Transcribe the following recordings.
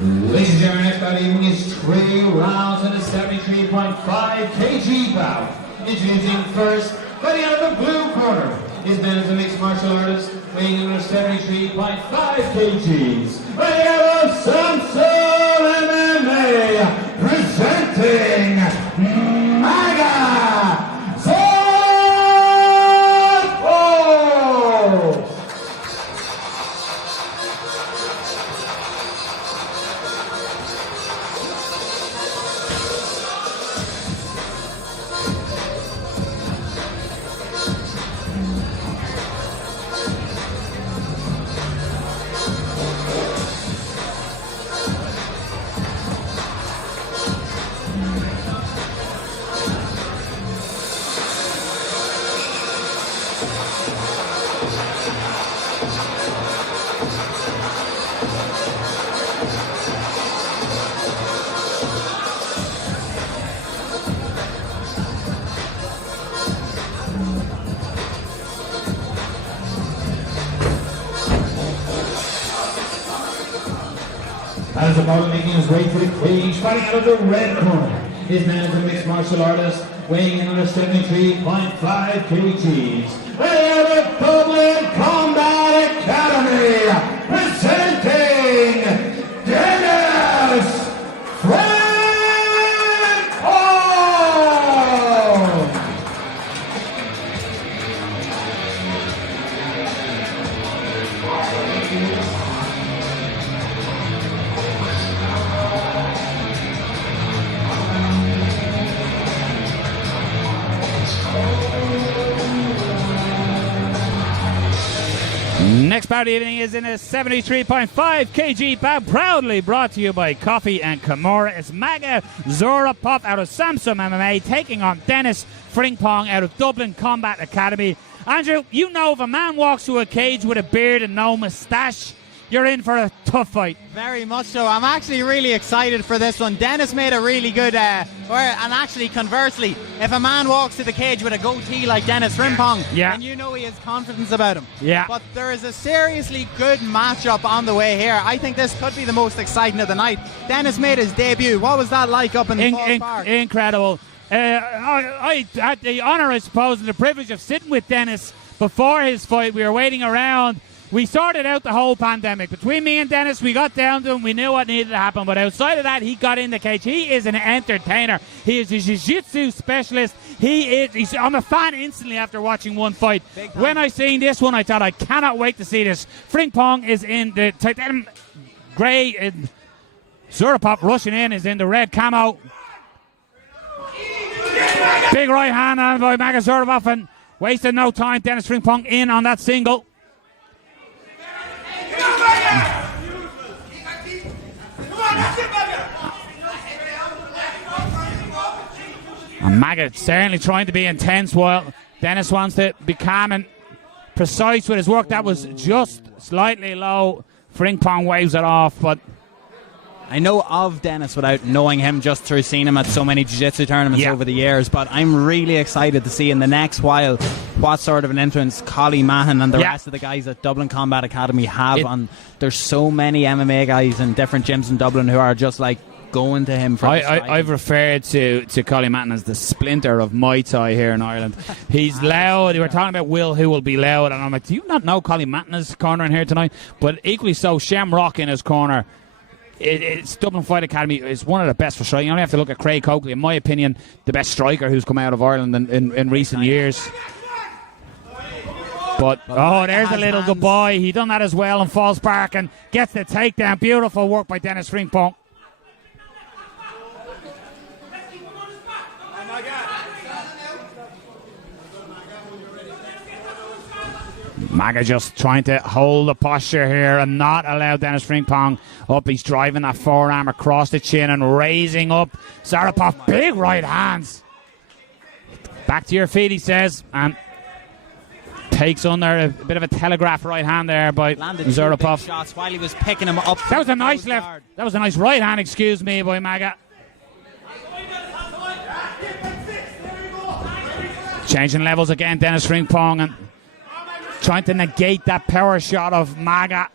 Ladies and gentlemen, next bout evening is 3 rounds in a 73.5 kg bout. Introducing first, fighting out of the blue corner, is known as a mixed martial artist, weighing in at 73.5 kgs. Fighting out of Samsung MMA, presenting Maga, Zurabov. As the opponent making his way to the cage, fighting out of the red corner, his man is a mixed martial artist, weighing in under 73.5 kgs. Fighting out of Dublin Combat Academy, presenting Denis, Frimpong. Next bout evening is in a 73.5 kg bout, proudly brought to you by Coffee and Kimura. It's Maga Zurabov out of Samsung MMA taking on Denis Frimpong out of Dublin Combat Academy. Andrew, you know if a man walks to a cage with a beard and no moustache, you're in for a tough fight. Very much so. I'm actually really excited for this one. Denis made a really good, and actually conversely, if a man walks to the cage with a goatee like Denis Frimpong, then you know he has confidence about him. Yeah. But there is a seriously good matchup on the way here. I think this could be the most exciting of the night. Denis made his debut. What was that like up in the Falls Park? Incredible. I had the honour, I suppose, and the privilege of sitting with Denis before his fight. We were waiting around. We sorted out the whole pandemic. Between me and Denis, we got down to him. We knew what needed to happen. But outside of that, he got in the cage. He is an entertainer. He is a jiu-jitsu specialist. I'm a fan instantly after watching one fight. When I seen this one, I thought, I cannot wait to see this. Frimpong is in the titanium grey. And Zurabov rushing in is in the red camo. Big right hand on by Maga Zurabov, and wasted no time. Denis Frimpong in on that single. And Maga certainly trying to be intense while Denis wants to be calm and precise with his work. That was just slightly low. Frimpong waves it off, but I know of Denis without knowing him, just through seeing him at so many jiu-jitsu tournaments over the years, but I'm really excited to see in the next while what sort of an influence Collie Mahan and the rest of the guys at Dublin Combat Academy have on. There's so many MMA guys in different gyms in Dublin who are just like going to him for I've referred to Collie Mahan as the splinter of Muay Thai here in Ireland. He's loud. We were talking about who will be loud, and I'm like, do you not know Collie Mahan's corner in here tonight? But equally so, Shamrock in his corner. It's Dublin Fight Academy is one of the best for striking. You only have to look at Craig Coakley, in my opinion, the best striker who's come out of Ireland in recent years. But, there's a little goodbye. He done that as well in Falls Park and gets the takedown. Beautiful work by Denis Frimpong. Maga just trying to hold the posture here and not allow Denis Frimpong up. He's driving that forearm across the chin and raising up. Zurabov, big right hands. Back to your feet, he says, and takes under a bit of a telegraph right hand there by Zurabov. Shots while he was picking him up. That was a nice left. That was a nice right hand, excuse me, by Maga. Changing levels again, Denis Frimpong, and trying to negate that power shot of Maga.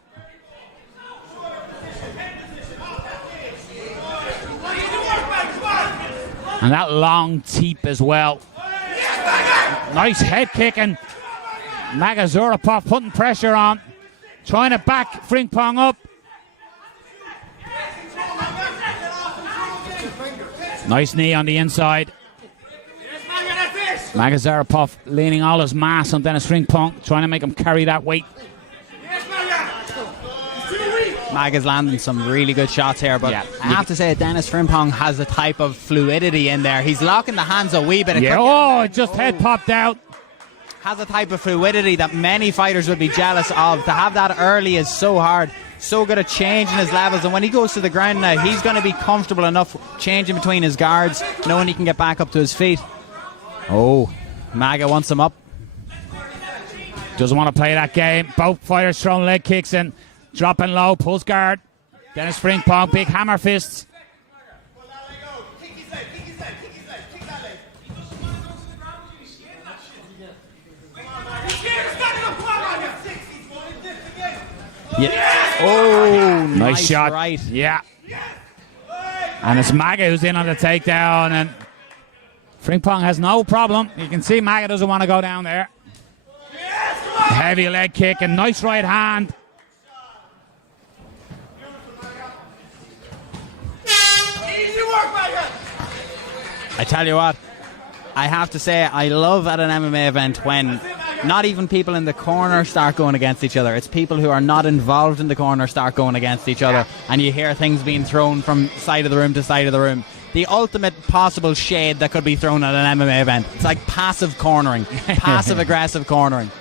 And that long teep as well. Nice head kicking. Maga Zurabov putting pressure on. Trying to back Frimpong up. Nice knee on the inside. Maga Zurabov leaning all his mass on Denis Frimpong, trying to make him carry that weight. Maga's landing some really good shots here, but yeah. I have to say Denis Frimpong has a type of fluidity in there. He's locking the hands a wee bit. It just head popped out. Has a type of fluidity that many fighters would be jealous of. To have that early is so hard. So good at changing his levels, and when he goes to the ground now, he's going to be comfortable enough changing between his guards, knowing he can get back up to his feet. Oh, Maga wants him up. Doesn't want to play that game. Both fighters throwing leg kicks in. Dropping low, pulse guard. Denis Frimpong, big hammer fists. Yeah. Oh, nice shot. Right. Yeah. And it's Maga who's in on the takedown, and Frimpong has no problem. You can see Maga doesn't want to go down there. Heavy leg kick and nice right hand. I tell you what, I have to say I love at an MMA event when not even people in the corner start going against each other. It's people who are not involved in the corner start going against each other, and you hear things being thrown from side of the room to side of the room. The ultimate possible shade that could be thrown at an MMA event. It's like passive cornering, passive aggressive cornering.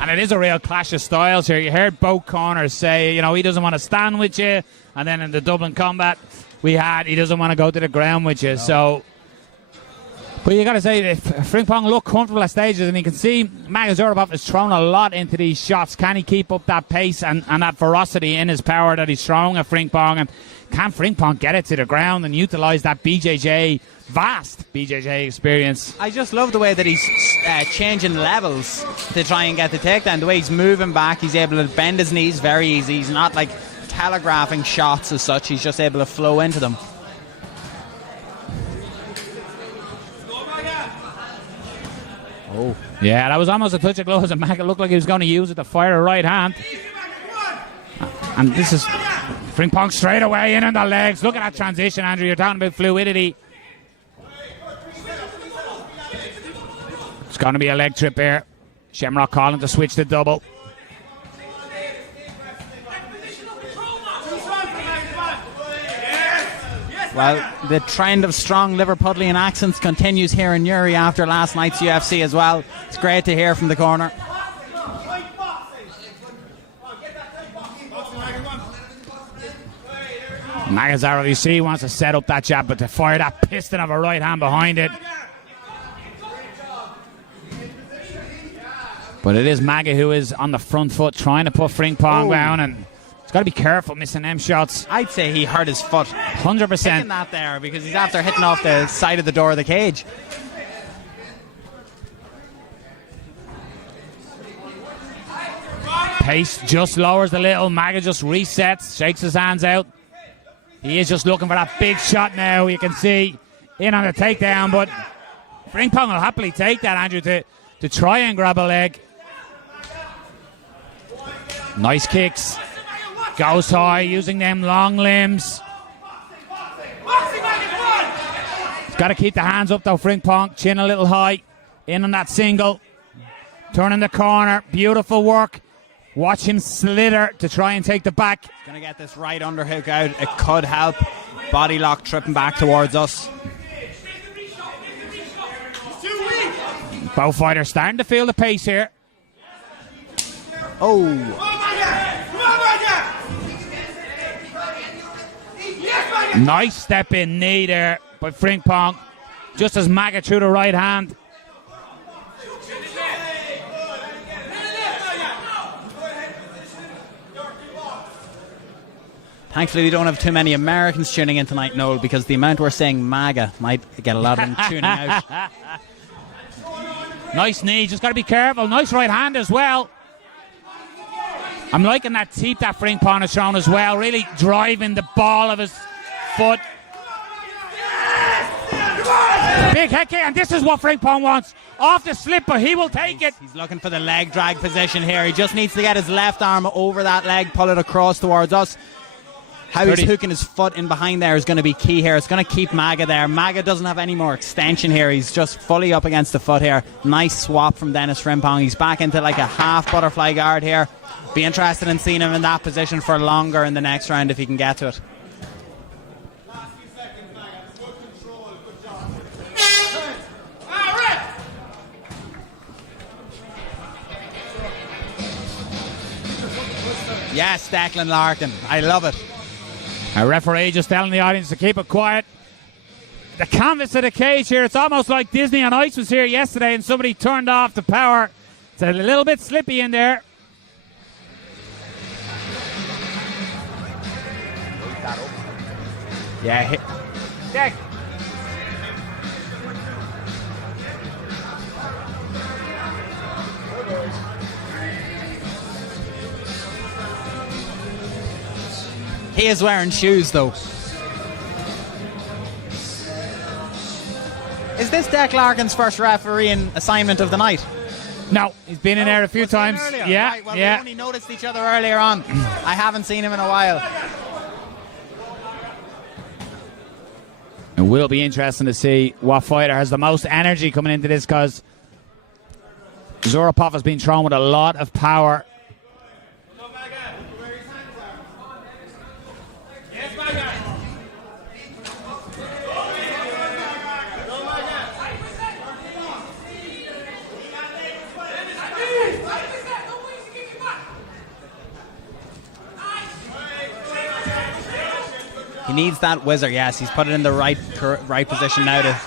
And it is a real clash of styles here. You heard both corners say, he doesn't want to stand with you, and then in the Dublin combat he doesn't want to go to the ground with you. No. So, but you got to say, if Frimpong look comfortable at stages, and you can see Maga Zurabov has thrown a lot into these shots. Can he keep up that pace and that ferocity in his power that he's throwing at Frimpong? And can Frimpong get it to the ground and utilise that vast BJJ experience? I just love the way that he's changing levels to try and get the takedown. The way he's moving back, he's able to bend his knees very easy. He's not like telegraphing shots as such. He's just able to flow into them. Oh, yeah, that was almost a touch of gloves, and Maga looked like he was going to use it to fire a right hand. And this is Frimpong straight away in on the legs. Look at that transition, Andrew. You're talking about fluidity. It's going to be a leg trip here. Shamrock calling to switch to double. Well, the trend of strong Liverpudlian accents continues here in Newry after last night's UFC as well. It's great to hear from the corner. Maga, you see, wants to set up that jab, but to fire that piston of a right hand behind it. But it is Maga who is on the front foot trying to put Frimpong down, and he's got to be careful missing them shots. I'd say he hurt his foot. 100%. Taking that there because he's after hitting off the side of the door of the cage. Pace just lowers a little. Maga just resets, shakes his hands out. He is just looking for that big shot now. You can see in on the takedown, but Frimpong will happily take that, Andrew, to try and grab a leg. Nice kicks. Goes high, using them long limbs. He's got to keep the hands up though, Frimpong. Chin a little high. In on that single. Turning the corner. Beautiful work. Watch him slither to try and take the back. He's going to get this right underhook out. It could help. Body lock tripping back towards us. Both fighters starting to feel the pace here. Oh. Nice step in knee there by Frimpong. Just as Maga threw the right hand. Thankfully, we don't have too many Americans tuning in tonight, Noel, because the amount we're saying MAGA might get a lot of them tuning out. Nice knee, just got to be careful. Nice right hand as well. I'm liking that teep that Frimpong has shown as well, really driving the ball of his foot. Big head kick, and this is what Frimpong wants. Off the slipper, he will take it. He's looking for the leg drag position here. He just needs to get his left arm over that leg, pull it across towards us. How he's hooking his foot in behind there is going to be key here. It's going to keep Maga there. Maga doesn't have any more extension here. He's just fully up against the foot here. Nice swap from Denis Frimpong. He's back into like a half butterfly guard here. Be interested in seeing him in that position for longer in the next round if he can get to it. Yes, Declan Larkin. I love it. A referee just telling the audience to keep it quiet. The canvas of the cage here, it's almost like Disney on Ice was here yesterday and somebody turned off the power. It's a little bit slippy in there. Yeah. Deck. He is wearing shoes, though. Is this Declan Larkin's first refereeing assignment of the night? No, he's been in there a few times. Yeah, right, well, yeah. we only noticed each other earlier on. I haven't seen him in a while. It will be interesting to see what fighter has the most energy coming into this, because Zurabov has been thrown with a lot of power. He needs that whizzer, yes. He's put it in the right position now to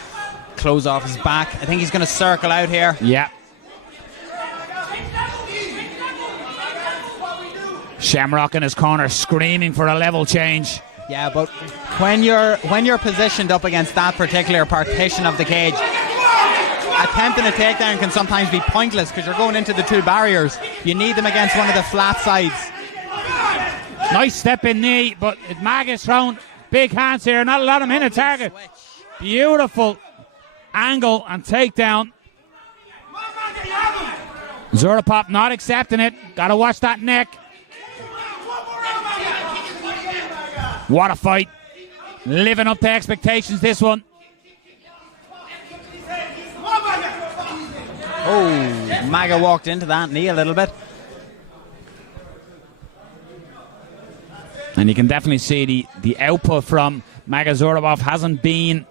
close off his back. I think he's going to circle out here. Yeah. Shamrock in his corner screaming for a level change. Yeah, but when you're positioned up against that particular partition of the cage, attempting a takedown can sometimes be pointless because you're going into the two barriers. You need them against one of the flat sides. Nice step in knee, but Maga's thrown big hands here. Not a lot of minute target. Beautiful angle and takedown. Zurabov not accepting it. Got to watch that neck. What a fight. Living up to expectations, this one. Oh, Maga walked into that knee a little bit. And you can definitely see the output from Maga. Zurabov hasn't been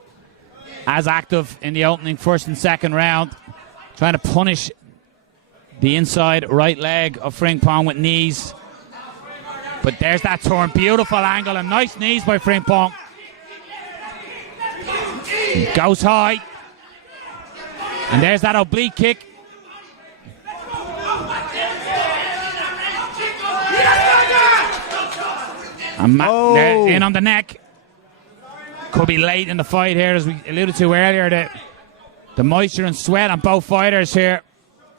as active in the opening first and second round, trying to punish the inside right leg of Frimpong with knees. But there's that turn. Beautiful angle and nice knees by Frimpong. Goes high. And there's that oblique kick. And they're in on the neck. Could be late in the fight here, as we alluded to earlier. The moisture and sweat on both fighters here.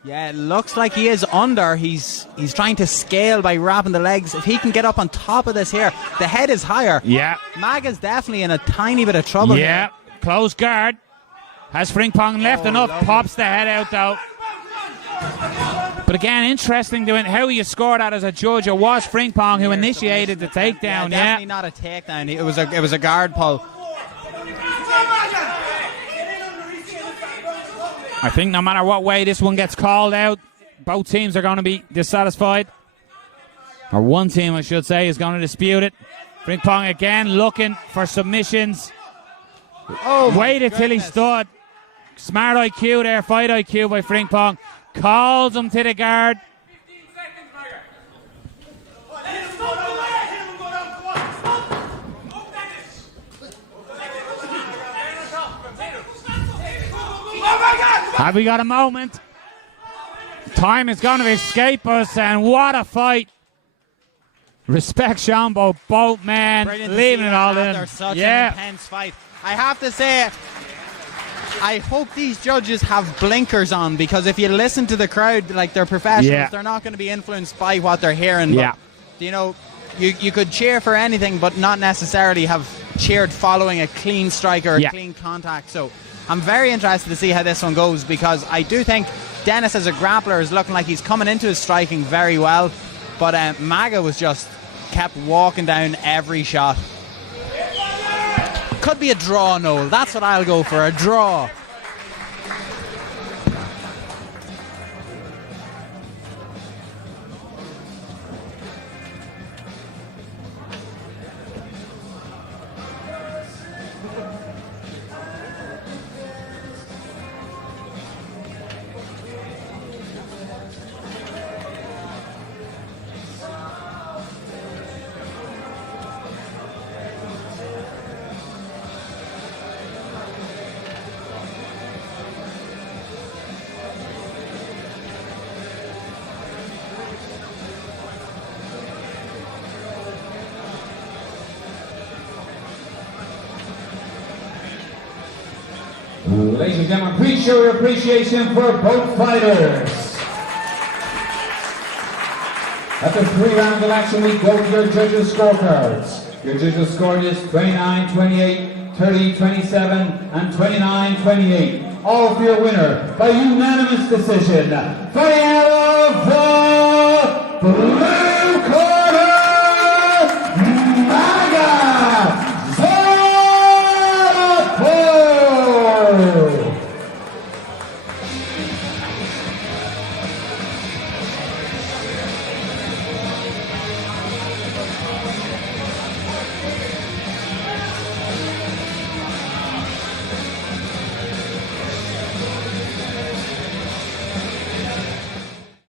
Yeah, it looks like he is under. He's trying to scale by wrapping the legs. If he can get up on top of this here, the head is higher. Yeah. Maga's definitely in a tiny bit of trouble. Yeah, here. Close guard. Has Frimpong left enough? Lovely. Pops the head out though. But again, interesting doing how you scored that as a judge. It was Frimpong who initiated the takedown. Yeah, definitely not a takedown. It was a guard pull. I think no matter what way this one gets called out, both teams are going to be dissatisfied. Or one team, I should say, is going to dispute it. Frimpong again looking for submissions. Waited till he stood. Smart IQ there, fight IQ by Frimpong. Calls him to the guard. Have we got a moment? Time is going to escape us, and what a fight. Respect shown by both men, leaving it all in. Such an intense fight. I have to say, I hope these judges have blinkers on, because if you listen to the crowd like they're professionals, they're not going to be influenced by what they're hearing. Yeah. But, you know, you could cheer for anything, but not necessarily have cheered following a clean strike or a clean contact. So I'm very interested to see how this one goes, because I do think Denis as a grappler is looking like he's coming into his striking very well, but Maga was just kept walking down every shot. Could be a draw, Noel. That's what I'll go for, a draw. Ladies and gentlemen, please show your appreciation for both fighters. After 3 rounds of action, we go to your judges' scorecards. Your judges scored is 29-28, 30-27, and 29-28. All for your winner by unanimous decision. Fighting out of the blue